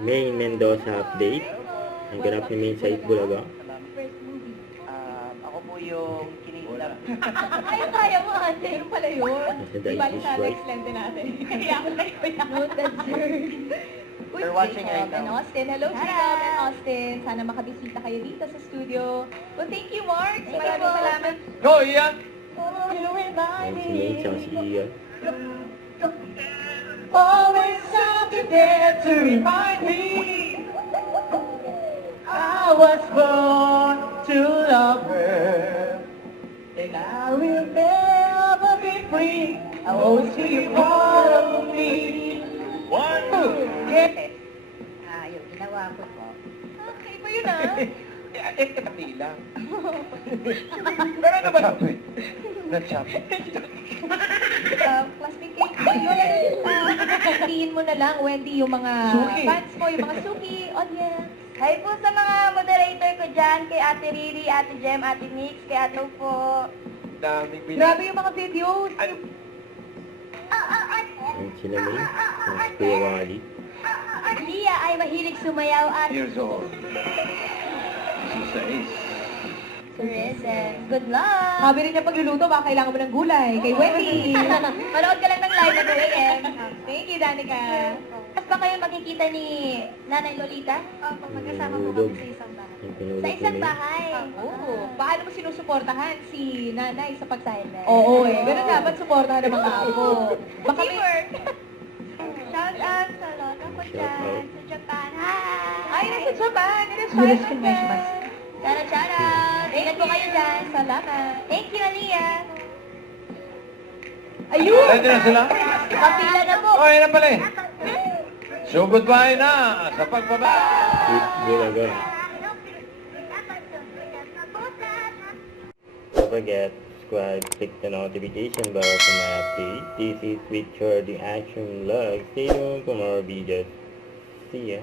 Maine Mendoza update. Ang ganap ni Maine sa Itbulaga. Ako po yung kinikilam. Ay, kaya mo, ate. Yung pala yun. Kasi Di ba is sa right. next lente natin? Kaya ako na yun. Noted, sir. Uy, We're watching Jacob right now. and Austin. Hello, Jacob and Austin. Sana makabisita kayo dito sa studio. Well, thank you, Mark. Maraming salamat. Go, Ian! You remind Ang si Maine me. tsaka si Ian. Always something there to remind me I was born to love her, and I will never be free. I always be part of me. One, two! Yes. Yung ginawa ko po. Okay pa yun ah. Pati lang. Pero ano ba ito? Not-choppy. Classmate kayo. Sabihin mo na lang, Wendy, yung mga Suki. fans mo, yung mga suki, audience. Hi po sa mga moderator ko dyan, kay Ate Riri, Ate Jem, Ate Mix, kay Ato po. Daming Grabe yung mga videos. Ano? Ang sila Maine. Ang si Kuya Wally. Lia ay mahilig sumayaw at Years old. Si Sais. Risen. Good luck! Sabi rin niya pagluluto, baka kailangan mo ng gulay. Kay Wendy. Manood ka lang ng live at 2 a.m. Thank you, Danica. Tapos ba kayo makikita ni Nanay Lolita? Opo, magkasama po kami sa isang bahay. Ang Sa pinulog ni isang Maine. bahay? Oo. Paano mo sinusuportahan si nanay sa Silent. Oo eh. Ganun dapat suportahan ng mga apo. Baka may... Teamwork! Shout out sa lola ko Shout dyan, out. sa Japan. Hi! Ay, nasa Japan. Nasa Yuris Japan. Shout out! Ingat po kayo dyan. Salamat. Thank you, Aliyah! Ayun! Ready na sila? Kapila na po! Oh, yan na pala eh. So, goodbye na sa pagbaba. Itbulaga. Don't forget, subscribe, click the notification bell for my update. This is Richard, the Action Vlog. Stay tuned for more videos. See ya.